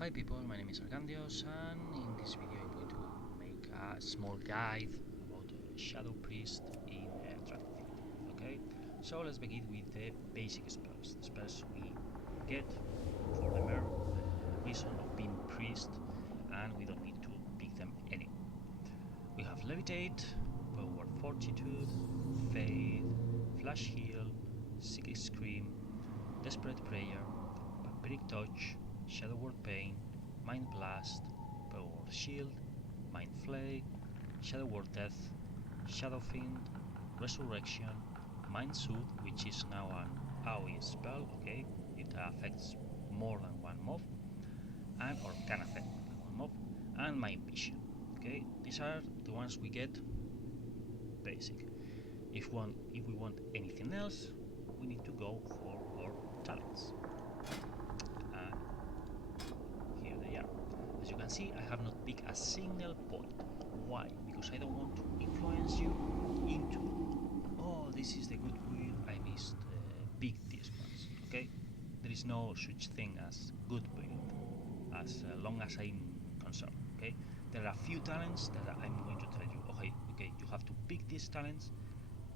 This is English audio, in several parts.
Hi people, my name is Argandios, and in this video I'm going to make a small guide about Shadow Priest in Dragonflight. Okay, so let's begin with the basic spells. The spells we get for the mere reason of being priest, and we don't need to pick them anymore. We have Levitate, Power Fortitude, Faith, Flash Heal, Psychic Scream, Desperate Prayer, Vampiric Touch, Shadow Word Pain, Mind Blast, Power Word Shield, Mind Flay, Shadow Word Death, Shadow Fiend, Resurrection, Mind Soothe, which is now an AoE spell, okay, it affects more than one mob, and or can affect more than one mob, and Mind Vision. Okay, these are the ones we get basic. If we want anything else, we need to go for our talents. Here they are. As you can see, I have not picked a single point. Why? Because I don't want to influence you into, oh, this is the good build, I missed pick these ones. Okay? There is no such thing as good build, as long as I'm concerned. Okay? There are a few talents that I'm going to tell you. Okay, you have to pick these talents,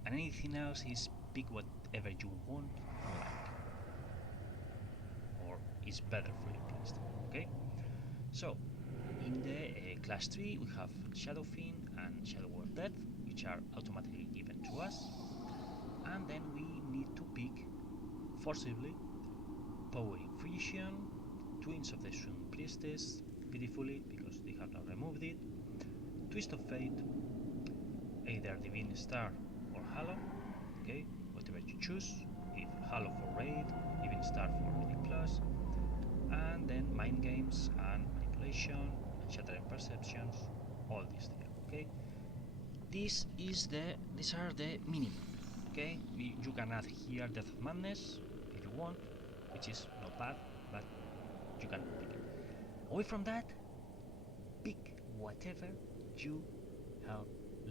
and anything else is pick whatever you want or like, or is better for your playstyle. Okay? So, in the class 3 we have Shadow Fiend and Shadow Word Death, which are automatically given to us, and then we need to pick forcibly Power Infusion, Twins of the Sun Priestess, pitifully because they have not removed it, Twist of Fate, either Divine Star or Halo, okay, whatever you choose, if Halo for Raid, Divine Star for Mythic Plus, and then Mind Games and Manipulation and Shattering Perceptions, all these there, okay. These are the minimum, okay. You can add here Death of Madness if you want, which is not bad, but you can pick it. Away from that, pick whatever you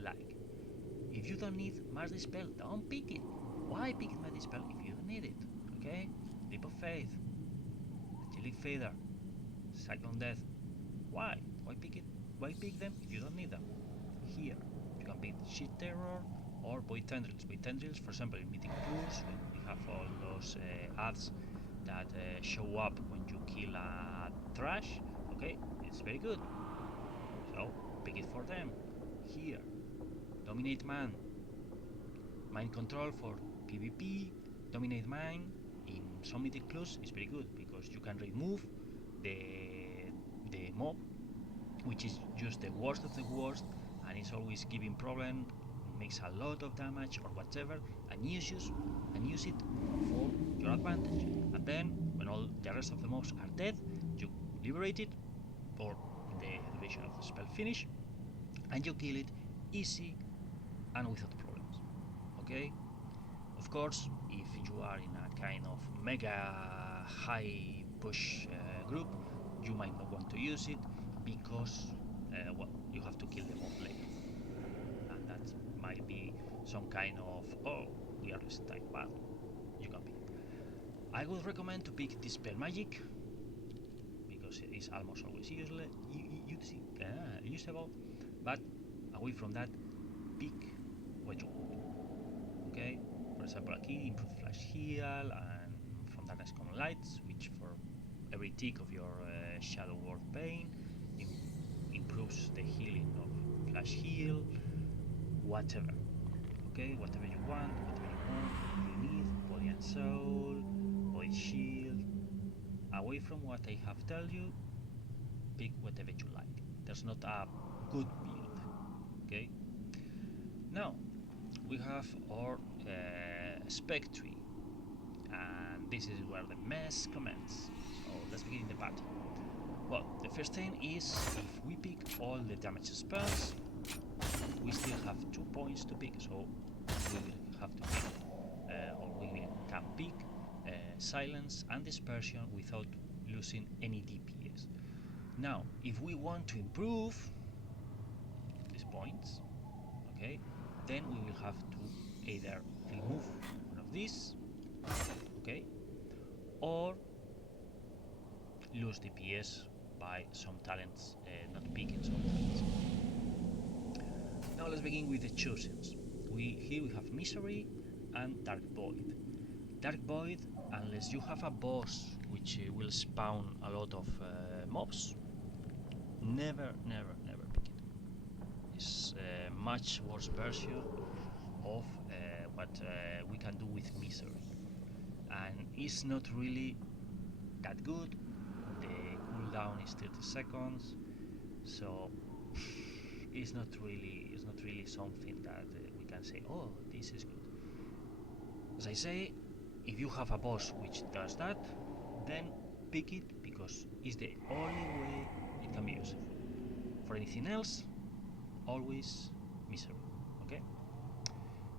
like. If you don't need Mass Dispel, don't pick it. Why pick Mass Dispel if you don't need it? Okay? Leap of Faith, Angelic Feather, Cyclone Death. Why? Why pick it? Why pick them if you don't need them? Here, you can pick Sheet Terror or Void Tendrils. Void Tendrils, for example, in Mythic Plus, when we have all those ads that show up when you kill a trash, okay, it's very good. So, pick it for them. Here, Dominate Man, Mind Control for PvP, Dominate Mind in some Mythic Plus is very good because you can remove the mob, which is just the worst of the worst, and it's always giving problem, makes a lot of damage or whatever, and use it for your advantage. And then when all the rest of the mobs are dead, you liberate it, or in the duration of the spell finish, and you kill it easy and without problems. Okay? Of course, if you are in a kind of mega high push group, you might not want to use it because, well, you have to kill the mob later. And that might be some kind of, oh, we are losing time, but you can pick it. I would recommend to pick Dispel Magic because it is almost always usable, but away from that, pick what you want. Okay? For example, aquí improve Flash Heal and from Darkness Common Lights, which for every tick of your Shadow Word Pain improves the healing of Flash Heal, whatever. Okay, whatever you want, whatever you need, Body and Soul, Body Shield. Away from what I have told you, pick whatever you like. There's not a good build. Okay. Now we have our spec tree, and this is where the mess commences. So let's begin the party. Well, the first thing is if we pick all the damage spells, we still have 2 points to pick, so we will have to pick, or we can pick Silence and Dispersion without losing any DPS. Now, if we want to improve these points, okay, then we will have to either remove one of these, okay, or lose DPS by some talents not picking some talents. Now let's begin with the choosings. Here we have Misery and Dark Void. Dark Void, unless you have a boss which will spawn a lot of mobs, never pick it. It's a much worse version of what we can do with Misery, and it's not really that good. The cooldown is 30 seconds, so it's not really something that we can say, oh, this is good. As I say, if you have a boss which does that, then pick it, because it's the only way it can be useful. For anything else, always Misery. Okay.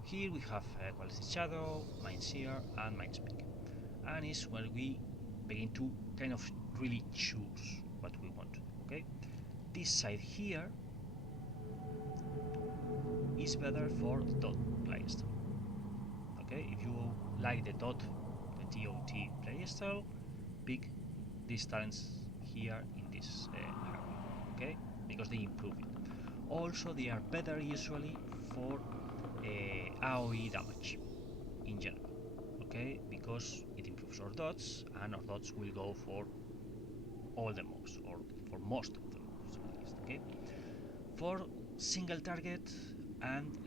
Here we have Quality Shadow, Mindseer, and Mindspeak, and it's where we begin to kind of really choose what we want. Okay. This side here is better for dot playstyle. Okay, if you like the DOT playstyle, pick these talents here in this area, okay, because they improve it. Also, they are better usually for AoE damage in general, okay, because it improves our dots, and our dots will go for all the mobs, or for most of the mobs at least, okay. For single target and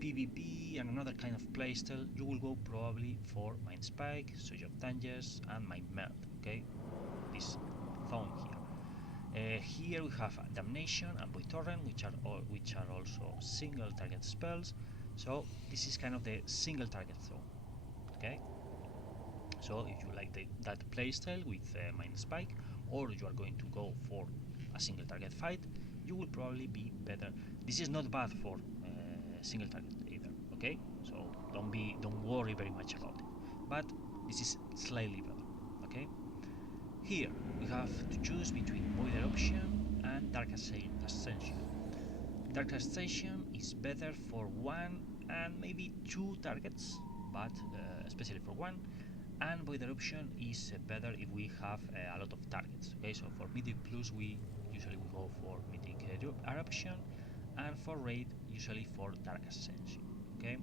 PvP and another kind of playstyle, you will go probably for Mind Spike, Surge of Dangers, and Mind Melt. Okay, this found here. Here we have Damnation and Void Torrent, which are also single target spells. So this is kind of the single target zone. Okay, so if you like that playstyle with Mind Spike, or you are going to go for a single target fight, you will probably be better. This is not bad for single target either, okay, so don't worry very much about it, but this is slightly better. Okay, here we have to choose between Void Eruption and Dark Ascension. Dark Ascension is better for one and maybe two targets, but especially for one, and Void Eruption is better if we have a lot of targets. Okay, so for Mythic Plus we usually will go for Mythic Eruption, and for raid usually for Dark Ascension. Okay,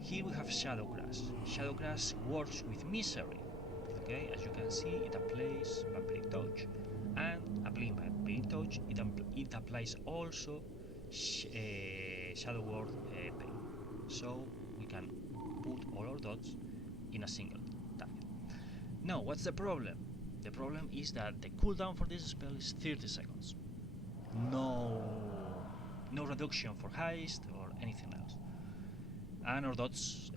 here we have Shadowcrash. Shadowcrash works with Misery. Okay, as you can see, it applies Vampiric Touch, and applying Vampiric Touch, it applies also Shadow Word Pain, so we can put all our dots in a single target. Now, what's the problem? The problem is that the cooldown for this spell is 30 seconds. No reduction for heist or anything else, and our dots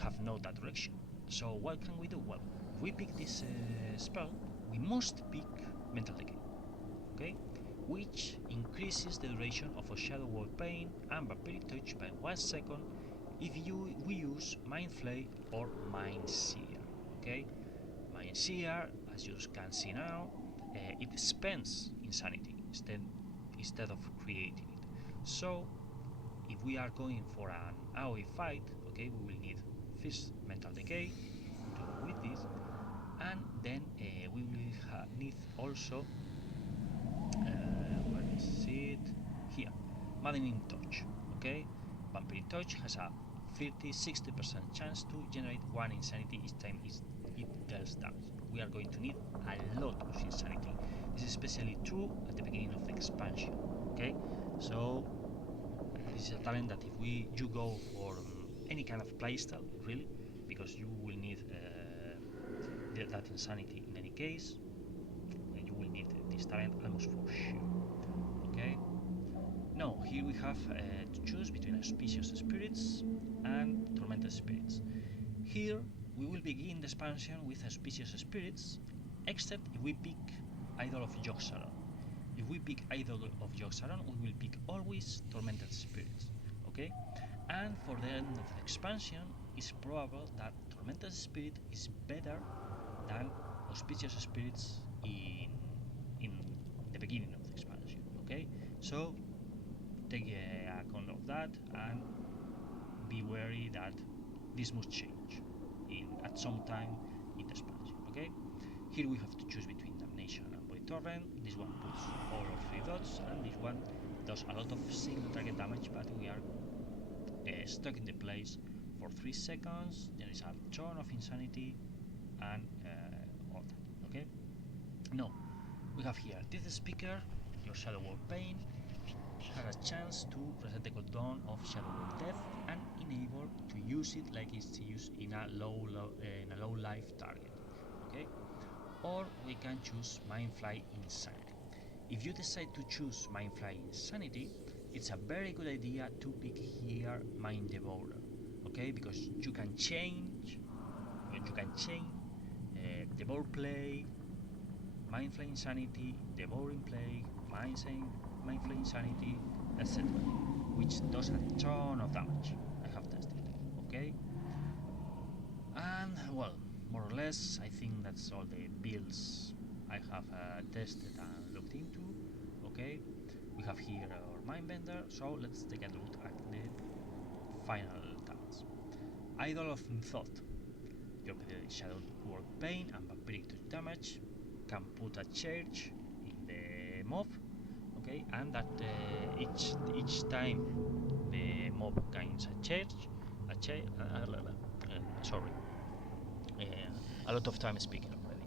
have no that direction. So what can we do? Well, if we pick this spell, we must pick Mental Decay, okay, which increases the duration of a Shadow Word Pain and Vampiric Touch by 1 second if we use Mind Flay or Mindseer. Okay, Mindseer, as you can see now, it spends insanity instead of creating it. So if we are going for an AoE fight, okay, we will need first Mental Decay to go with this, and then we will need also where is it? Here, Maddening Touch. Okay, Vampiric Touch has a 50-60% chance to generate 1 insanity each time it deals damage. We are going to need a lot of insanity. This is especially true at the beginning of the expansion. Okay, so this is a talent that if you go for any kind of playstyle, really, because you will need that insanity in any case, and you will need this talent almost for sure. Okay. Now here we have to choose between Auspicious Spirits and Tormented Spirits. Here we will begin the expansion with Auspicious Spirits, except if we pick Idol of Yogg-Saron. If we pick Idol of Yogg-Saron, we will pick always Tormented Spirits. Okay? And for the end of the expansion, it's probable that Tormented Spirit is better than Auspicious Spirits in the beginning of the expansion. Okay? So take account of that and be wary that this must change at some time in the expansion. Okay? Here we have to choose between Damnation and Void Torrent. This one puts all of 3 dots, and this one does a lot of single target damage, but we are stuck in the place for 3 seconds. There is a ton of insanity and all that. Okay. Now we have here this speaker. Your Shadow Word Pain has a chance to reset the cooldown of Shadow Word Death and enable to use it like it's used in a low life target. Okay. Or we can choose Mindfly Insanity. If you decide to choose Mindfly Insanity, it's a very good idea to pick here Mind Devourer, okay? Because you can chain Devour Plague, Mindfly Insanity, Devouring Plague, Mindfly Insanity, etc., which does a ton of damage. I have tested, okay? And well, more or less, I think that's all the builds I have tested and looked into. Okay, we have here our Mindbender, so let's take a look at the final talents. Idol of Thought. Your Shadow Word Pain and Vampiric damage can put a charge in the mob. Okay, and that each time the mob gains a lot of time speaking already.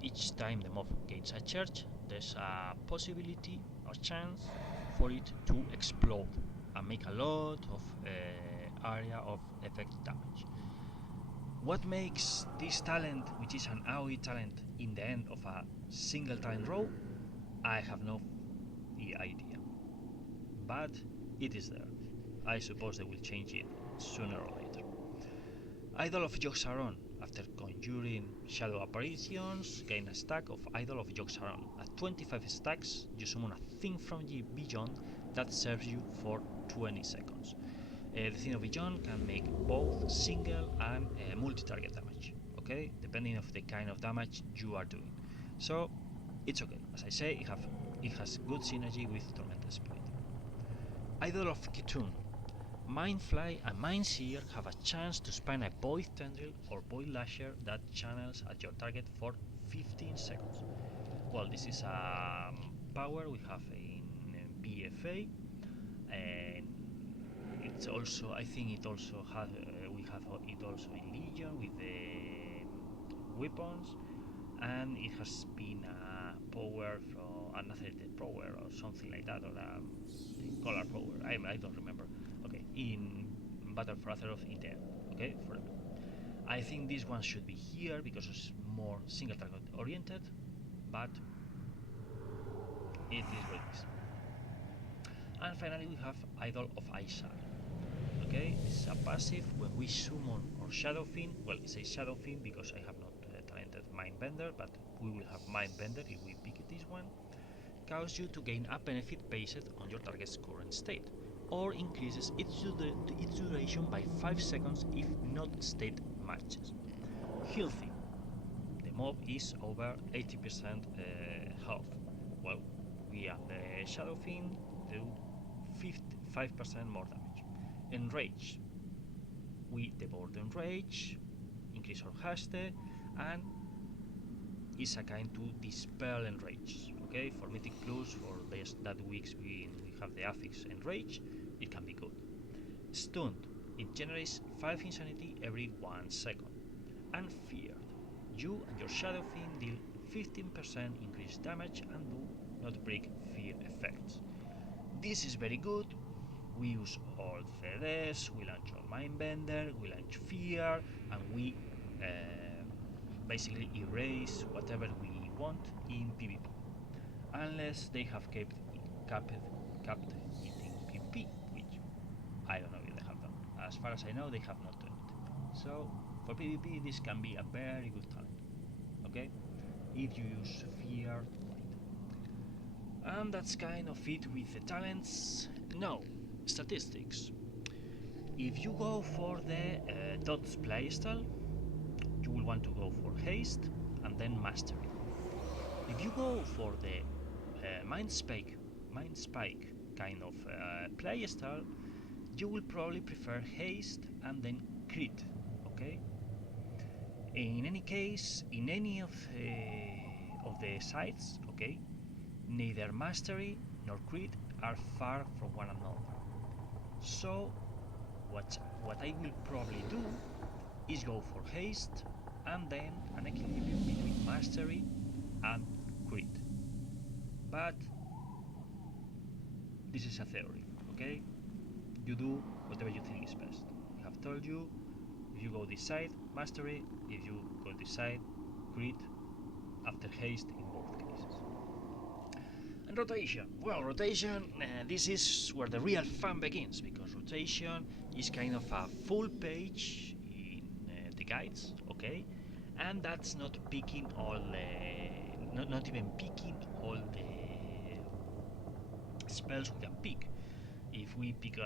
Each time the mob gains a charge, there's a possibility or chance for it to explode and make a lot of area of effect damage. What makes this talent, which is an AoE talent, in the end of a single talent row, I have no idea. But it is there. I suppose they will change it sooner or later. Idol of Yogg-Saron. After conjuring shadow apparitions, gain a stack of Idol of Yogg-Saron. At 25 stacks, you summon a thing from Beyond that serves you for 20 seconds. The thing of Beyond can make both single and multi-target damage, okay, depending on the kind of damage you are doing. So it's okay. As I say, it has good synergy with Tormented Spirit. Idol of Ketun. Mindfly and Mindseer have a chance to spam a Void Tendril or Void Lasher that channels at your target for 15 seconds. Well, this is a power we have in BFA, and it's also, I think it also has, we have it also in Legion with the weapons, and it has been a power from another power or something like that, or a color power. I don't remember. Okay, in Battle for Azeroth in there. Okay, forever. I think this one should be here because it's more single target oriented, but it is what it is. And finally we have Idol of Aishar. Okay, this is a passive when we summon our Shadow Fiend. Well, it's a Shadow Fiend because I have not talented Mindbender, but we will have Mindbender if we pick this one. Cause you to gain a benefit based on your target's current state, or increases its duration by 5 seconds if not state matches. Healthy. The mob is over 80% health. Well, we have the Shadow Fiend do 5% more damage. Enrage. We devour the enrage, increase our haste, and is a kind to dispel enrage. Okay, for Mythic Plus, for that weeks we have the affix enrage, it can be good. Stunned. It generates 5 insanity every 1 second. And feared. You and your Shadow Fiend deal 15% increased damage and do not break fear effects. This is very good. We use all CDs, we launch our Mindbender, we launch Fear, and we basically erase whatever we want in PvP. Unless they have kept it in PvP, which I don't know if they have done. As far as I know, they have not done it. So for PvP, this can be a very good talent. Okay, if you use Fear right. And that's kind of it with the talents. Now, statistics. If you go for the dots playstyle, you will want to go for haste and then mastery. If you go for the mind spike kind of playstyle, you will probably prefer haste and then crit. Okay. In any case, in any of the sites, okay, neither mastery nor crit are far from one another. So what I will probably do is go for haste and then an equilibrium between mastery and crit. But this is a theory, okay? You do whatever you think is best. I have told you, if you go this side, mastery; if you go this side, crit, after haste in both cases. And rotation. Well, rotation, this is where the real fun begins, because rotation is kind of a full page in the guides, okay? And that's not picking all not even picking all the spells we can pick. If we pick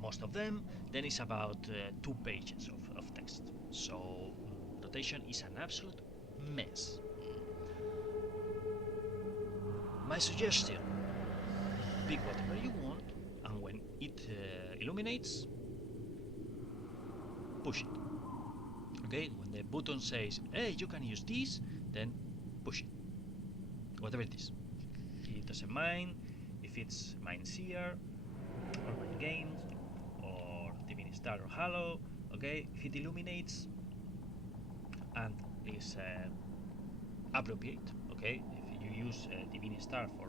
most of them, then it's about 2 pages of text. So rotation is an absolute mess. My suggestion: pick whatever you want, and when it illuminates, push it. Okay, when the button says, hey, you can use this, then push it. Whatever it is. It doesn't mind if it's Mind Seer, or Mind Games, or Divine Star or Halo. Okay, if it illuminates and is appropriate, okay, if you use Divine Star for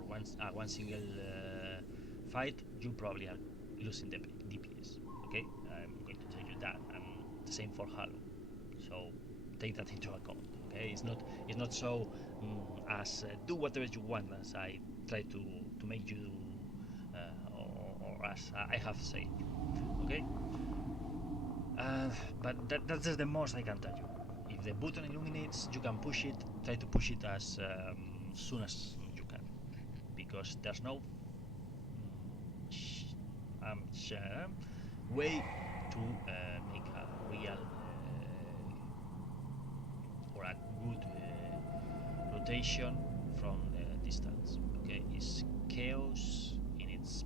one single fight, you probably are losing the DPS. Okay, I'm going to tell you that, and the same for Halo. So take that into account. Okay, it's not so as do whatever you want as I try to make you or as I have said. Okay, but that's just the most I can tell you. If the button illuminates, you can push it. Try to push it as soon as you can, because there's no way to make a real or a good rotation from distance. Okay, it's chaos in its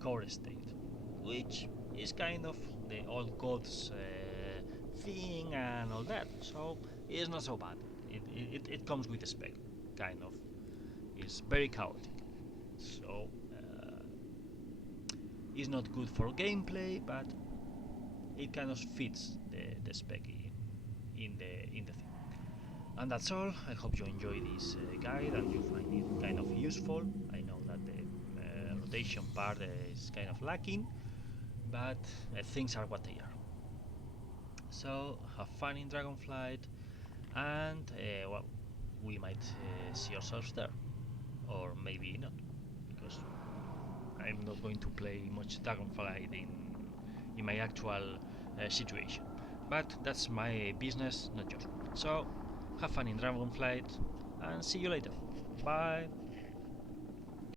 core state, which is kind of the old gods thing and all that. So it's not so bad. It comes with a spec, kind of. It's very chaotic. So it's not good for gameplay, but it kind of fits the spec in the thing. And that's all. I hope you enjoy this guide and you find it kind of useful. I know that the rotation part is kind of lacking, but things are what they are. So have fun in Dragonflight, and well, we might see ourselves there, or maybe not, because I'm not going to play much Dragonflight in my actual situation. But that's my business, not yours. So have fun in Dragonflight, and see you later. Bye.